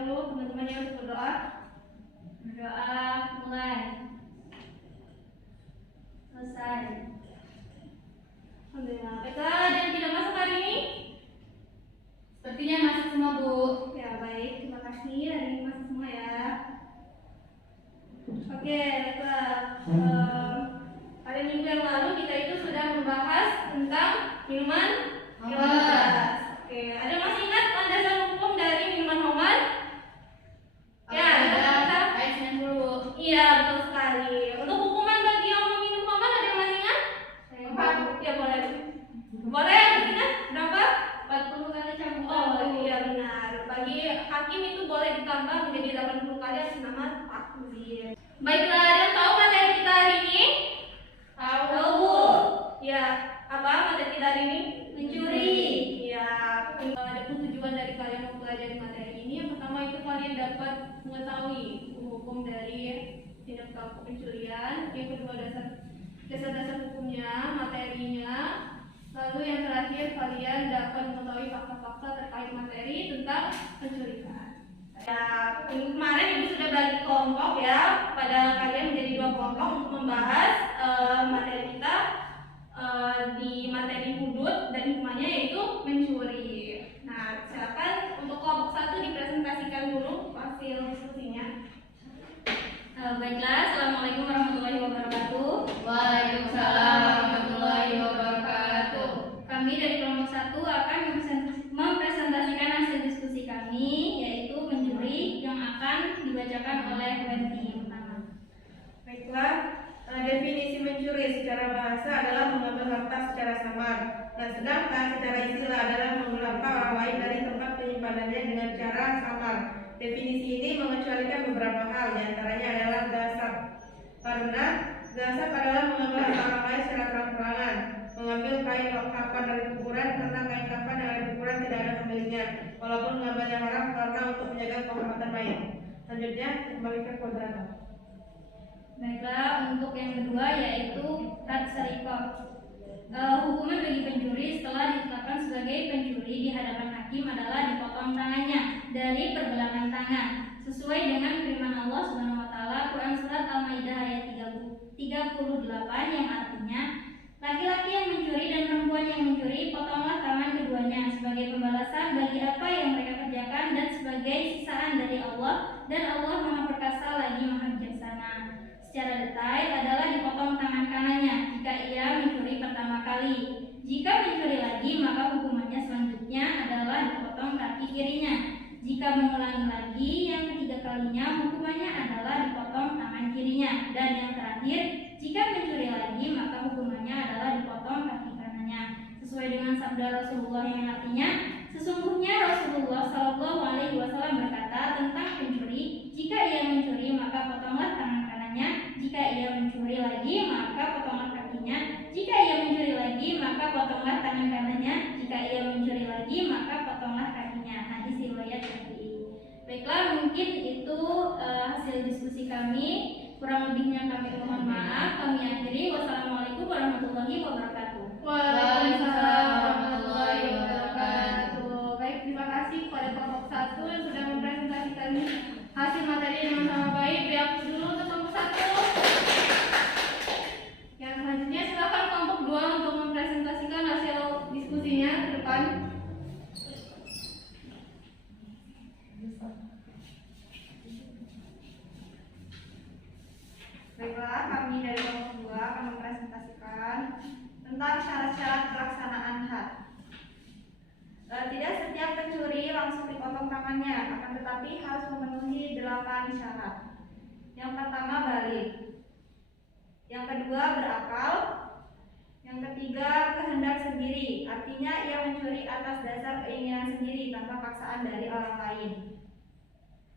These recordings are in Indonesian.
dahulu teman-temannya harus berdoa. Berdoa mulai. Selesai. Alhamdulillah. Baiklah, ada yang tidak masuk hari ini? Sepertinya masuk semua, Bu. Ya, baik. Terima kasih. Hari ini masuk semua ya. Oke, baiklah. Pada minggu yang lalu kita itu sudah membahas tentang minuman keras. Oke, ada masih ingat landasan hukum dari minuman homer? Ya, ada. Ayat 90. Iya, betul sekali. Untuk hukuman bagi yang meminum homer ada yang masih ingat? Ya, boleh. Boleh yang ingat berapa? 40 kali cambuk. Oh, iya benar. Bagi hakim itu boleh ditambah menjadi 80 kali atas nama takzir. Baiklah, ada yang tahu materi kita hari ini? Tahu. Ya, apa materi kita hari ini? Mencuri. Ya, ada tujuan dari kalian mempelajari materi ini. Yang pertama itu kalian dapat mengetahui hukum dari tindak pelaku pencurian. Yang kedua dasar-dasar hukumnya, materinya. Lalu yang terakhir kalian dapat mengetahui fakta-fakta terkait materi tentang pencurian. Ya, kemarin ibu sudah bagi kelompok ya, pada kalian menjadi 2 kelompok untuk membahas materi kita di materi hudud dan hikmahnya yaitu mencuri. Nah, silakan untuk kelompok 1 dipresentasikan dulu hasil diskusinya. Baiklah, assalamualaikum warahmatullahi wabarakatuh. Waalaikumsalam warahmatullahi wabarakatuh. Kami dari kelompok 1 akan mempresentasikan hasil diskusi kami yaitu mencuri yang akan dibacakan oleh Wendy. Baiklah, definisi mencuri secara bahasa adalah mengambil harta secara samar. Nah, sedangkan secara istilah adalah mengambil harta orang lain dari tempat penyimpanannya dengan cara samar. Definisi ini mengecualikan beberapa hal, diantaranya adalah dasar. Karena dasar adalah mengambil harta orang lain secara terang-terangan, mengambil kain kapan dari kuburan karena kain kapan yang ada di kuburan tidak ada pemiliknya, walaupun mengambilnya haram karena untuk menjaga kehormatan mayat. Selanjutnya kembali ke kuadran. Baiklah, untuk yang kedua yaitu tatsarikoh. Hukuman bagi pencuri setelah ditetapkan sebagai pencuri di hadapan hakim adalah dipotong tangannya dari pergelangan tangan sesuai dengan firman Allah Subhanahu wa taala Quran surat Al-Maidah ayat 38 yang artinya laki-laki yang mencuri dan perempuan yang mencuri potonglah tangan keduanya sebagai pembalasan bagi apa yang mereka kerjakan dan sebagai sisaan dari Allah, dan Allah Maha Perkasa lagi Maha Bijaksana. Secara detail adalah dipotong tangan kanannya jika ia mencuri pertama kali. Jika mencuri lagi maka hukumannya selanjutnya adalah dipotong kaki kirinya. Jika mengulangi lagi yang ketiga kalinya hukumannya adalah dipotong tangan kirinya. Dan yang terakhir, jika mencuri lagi maka hukumannya adalah dipotong kaki kanannya. Sesuai dengan sabda Rasulullah yang artinya, sesungguhnya Rasulullah Shallallahu Alaihi Wasallam berkata tentang pencuri, jika ia mencuri maka potonglah tangan kanannya, jika ia mencuri lagi maka potonglah kakinya, jika ia mencuri lagi maka potonglah tangan kanannya, jika ia mencuri lagi maka potonglah kakinya. Hadis riwayat Syafi'i. Baiklah, mungkin itu hasil diskusi kami. Kurang lebihnya kami mohon maaf. Kami akhiri. Wassalamualaikum warahmatullahi wabarakatuh. Waalaikumsalam warahmatullahi wabarakatuh. Baik, terima kasih kepada kelompok 1 yang sudah mempresentasikan hasil materi dengan sama baik. Beri aplaus dulu untuk kelompok 1. Yang selanjutnya silakan kelompok 2 untuk mempresentasikan hasil diskusinya ke depan. Baiklah, kami dari kelompok 2 akan mempresentasikan tentang syarat-syarat pelaksanaan had. Tidak setiap pencuri langsung dipotong tangannya, akan tetapi harus memenuhi 8 syarat. Yang pertama balik, yang kedua berakal, yang ketiga kehendak sendiri, artinya ia mencuri atas dasar keinginan sendiri tanpa paksaan dari orang lain.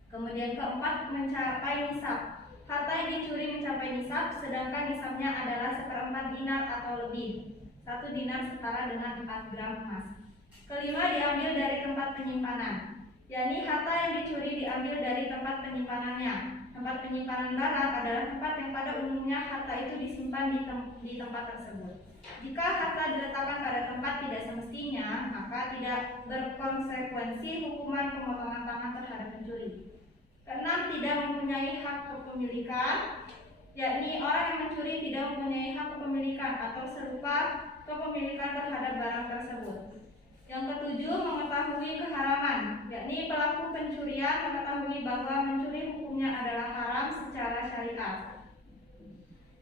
Kemudian keempat, mencapai nisab. Harta yang dicuri mencapai nisab, sedangkan nisabnya adalah 1/4 dinar atau lebih. 1 dinar setara dengan 4 gram emas. Kelima, diambil dari tempat penyimpanan, yakni harta yang dicuri diambil dari tempat penyimpanannya. Tempat penyimpanan barang adalah tempat yang pada umumnya harta itu disimpan di tempat tersebut. Jika harta diletakkan pada tempat tidak semestinya, maka tidak berkonsekuensi hukuman pemotongan tangan terhadap pencuri. kepemilikan, yakni orang yang mencuri tidak mempunyai hak kepemilikan atau serupa kepemilikan terhadap barang tersebut. Yang ketujuh, mengetahui keharaman, yakni pelaku pencurian mengetahui bahwa mencuri hukumnya adalah haram secara syariat.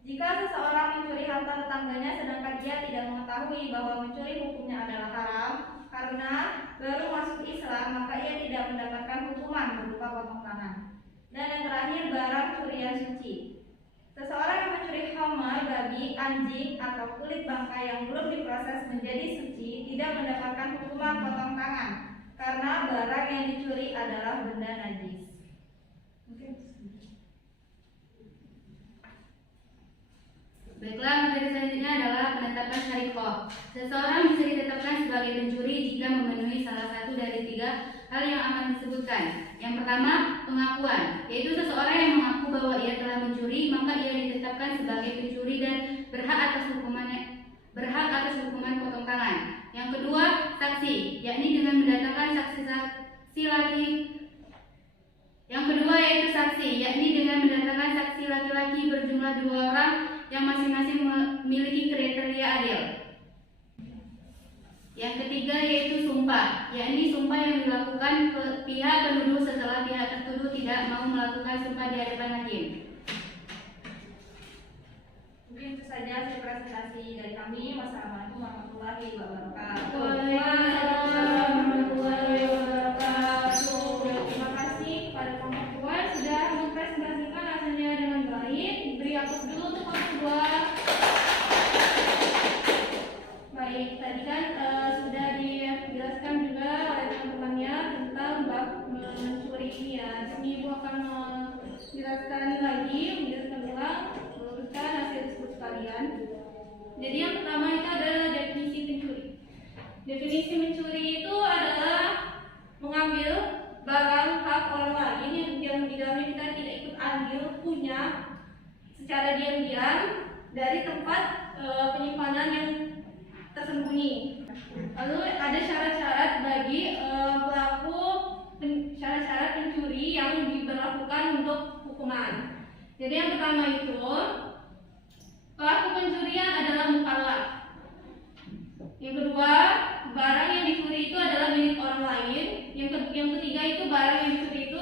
Jika seseorang mencuri harta tetangganya sedangkan dia tidak mengetahui bahwa mencuri hukumnya adalah haram karena baru masuk Islam, maka ia tidak mendapatkan hukuman berupa potong tangan. Dan yang terakhir, barang curian suci. Seseorang yang mencuri hama, babi, anjing, atau kulit bangkai yang belum diproses menjadi suci tidak mendapatkan hukuman potong tangan karena barang yang dicuri adalah benda najis. Baiklah, materi selanjutnya adalah penetapan syarikoh. Seseorang bisa ditetapkan sebagai pencuri jika memenuhi salah satu dari 3 hal yang akan disebutkan. Yang pertama, pengakuan, yaitu seseorang yang mengaku bahwa ia telah mencuri, maka ia ditetapkan sebagai pencuri dan berhak atas hukuman potong tangan. Yang kedua, saksi, yakni dengan mendatangkan saksi-saksi lagi. Yang kedua yaitu saksi, yakni dengan mendatangkan saksi laki-laki berjumlah 2 orang yang masing-masing memiliki kriteria adil. Yang ketiga yaitu sumpah, yakni sumpah yang dilakukan pihak penuduh setelah pihak tertuduh tidak mau melakukan sumpah di hadapan hakim. Mungkin itu saja hasil presentasi dari kami. Wassalamualaikum warahmatullahi wabarakatuh. Waalaikumsalam warahmatullahi wabarakatuh. Terima kasih kepada kelompok 2 Sudah mempresentasikan hasilnya dengan baik. Beri aplaus dulu untuk kelompok 2. Baik, tadi kan sudah dijelaskan juga oleh teman-temannya tentang bab mencuri ini ya. Jadi Ibu akan menjelaskan lagi, menjelaskan ulang, meluruskan hasil tersebut sekalian. Jadi yang pertama itu adalah definisi pencuri. Definisi mencuri itu adalah mengambil barang hak orang lain yang di dalamnya kita tidak ikut andil, punya secara diam-diam dari tempat penyimpanan yang tersembunyi. Lalu ada syarat-syarat bagi pelaku syarat-syarat pencuri yang diberlakukan untuk hukuman. Jadi yang pertama itu pelaku pencurian adalah mukallaf. Yang kedua, barang yang dicuri itu adalah milik orang lain. Yang ketiga itu barang yang dicuri itu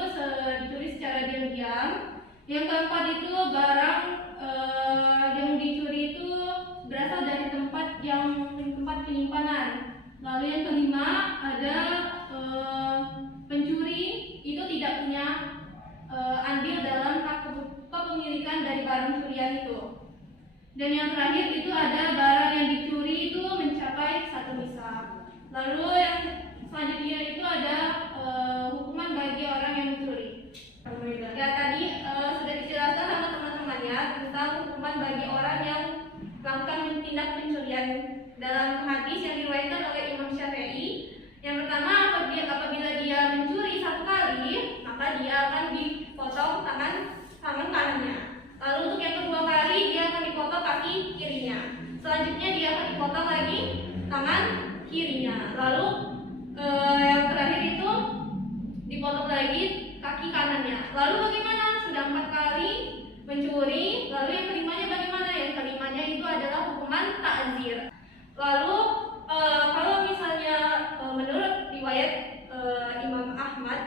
dicuri secara diam-diam. Yang keempat itu barang yang dicuri itu berasal dari tempat penyimpanan. Lalu yang kelima ada pencuri itu tidak punya andil dalam hak kepemilikan dari barang curian itu. Dan yang terakhir itu ada barang yang dicuri itu mencapai 1 nisab. Lalu yang selanjutnya itu ada hukuman bagi orang yang mencuri. Ya tadi sudah dijelaskan sama teman-temannya tentang hukuman bagi orang yang melakukan tindak pencurian dalam hadis yang diriwayatkan oleh Imam Syafi'i. Yang pertama, apabila dia mencuri 1 kali, maka dia akan dipotong tangan kanannya. Lalu untuk yang kedua kali dia akan dipotong kaki kirinya. Selanjutnya dia akan dipotong lagi tangan kirinya. Lalu yang terakhir itu dipotong lagi kaki kanannya. Lalu bagaimana? Sudah 4 kali mencuri. Lalu yang kelimanya bagaimana? Yang kelimanya itu adalah hukuman ta'zir. Lalu kalau misalnya menurut riwayat Imam Ahmad,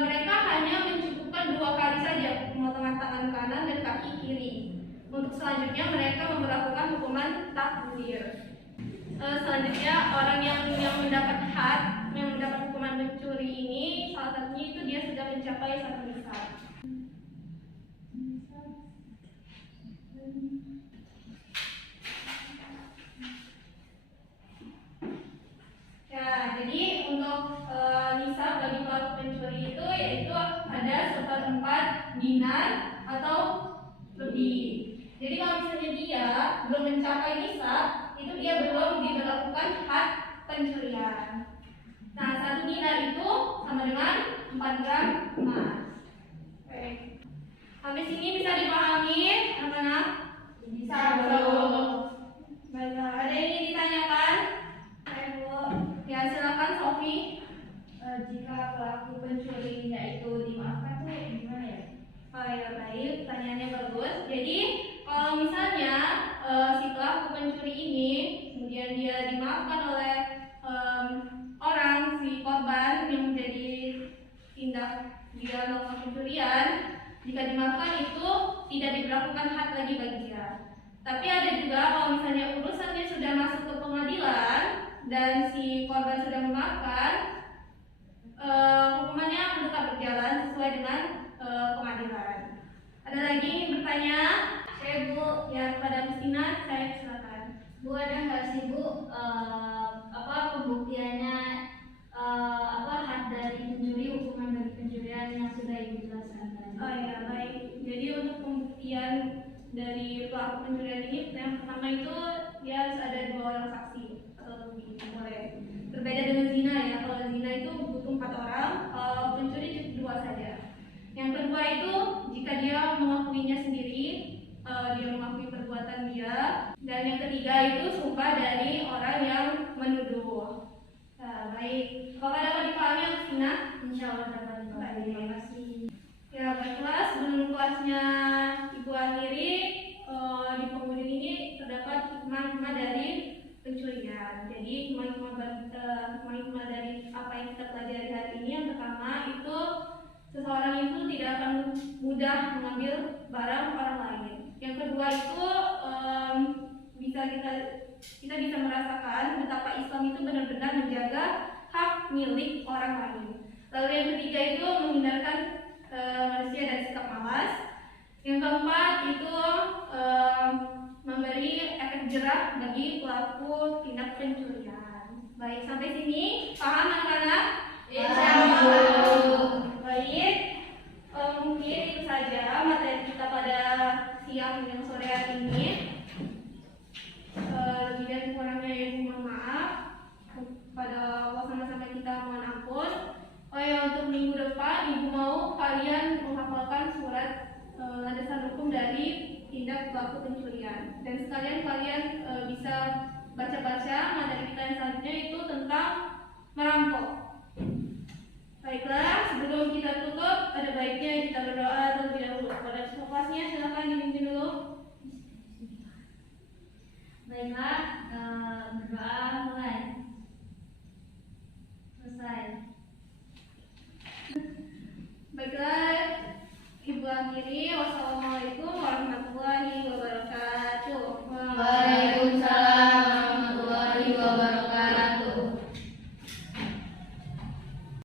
mereka hanya mencukupkan 2 kali saja pemotongan tangan kanan dan kaki kiri. Untuk selanjutnya mereka memperlakukan hukuman takzir. Selanjutnya orang yang mendapat hukuman mencuri ini, salah satunya itu dia sudah mencapai 1 nisab. Ya, jadi untuk nisab bagi pelaku pencuri itu yaitu ada 1/4 dinar atau lebih. Jadi kalau misalnya dia belum mencapai nisab, itu dia belum diberlakukan hak pencurian. Nah, 1 dinar itu sama dengan 4 gram emas. Oke. Sampai sini bisa dipahami, anak-anak? Bisa, Bu. Baiklah, ada yang ingin ditanyakan? Bu. Ya, silakan Sofi. Jika pelaku pencurinya itu dimaafkan tuh gimana ya? Oh ya baik, pertanyaannya bagus. Jadi kalau misalnya si pelaku pencuri ini kemudian dia dimaafkan oleh orang si korban yang menjadi tindak dia melakukan pencurian, jika dimaafkan itu tidak diberlakukan had lagi bagi dia. Tapi ada juga kalau misalnya urusannya sudah masuk ke pengadilan dan si korban sudah memaafkan, hukumannya tetap berjalan sesuai dengan pengadilan. Ada lagi yang bertanya? Saya Bu, Ya, kepada Mustina, saya silakan. Bu ada nggak sih Bu pembuktiannya had dari pencuri, hukuman dari pencurian yang sudah Ibu jelaskan tadi? Oh ya baik. Jadi untuk pembuktian dari pelaku pencurian ini, yang pertama itu dia harus ada 2 orang saksi atau lebih boleh. Berbeda dengan zina ya. Kalau zina itu butuh 4 orang, kalau pencuri cukup 2 saja. Yang kedua itu jika dia mengakuinya sendiri, dia mengakui perbuatan dia. Dan yang ketiga itu sumpah dari orang yang menuduh. Nah, baik. Kalau dapat dipahami Agustina? Insya Allah dapat dipahami. Terima kasih. Ya baiklah, sebelum kelasnya Ibu akhiri, di penghujung ini terdapat hikmah-hikmah dari pencurian. Jadi hikmah-hikmah dari apa yang kita pelajari hari ini, yang pertama itu seseorang itu tidak akan mudah mengambil barang orang lain. Yang kedua itu kita bisa merasakan betapa Islam itu benar-benar menjaga hak milik orang lain. Lalu yang ketiga itu menghindarkan manusia dari sikap malas. Yang keempat itu memberi efek jerah bagi pelaku tindak pencurian. Baik, sampai sini paham anak-anak? Insyaallah. Baik, mungkin itu saja materi kita pada siang dan sore hari ini. Lebih dan kurangnya Ibu mohon maaf. Pada Allah sama-sama kita mohon ampun. Oh ya, untuk minggu depan Ibu mau kalian menghafalkan surat landasan hukum dari tindak pelaku pencurian, dan sekalian kalian bisa baca-baca materi kita yang selanjutnya itu tentang merampok. Baiklah, sebelum kita tutup ada baiknya kita berdoa terlebih dahulu. Pada kelasnya silakan dipimpin dulu. Baiklah, berdoa.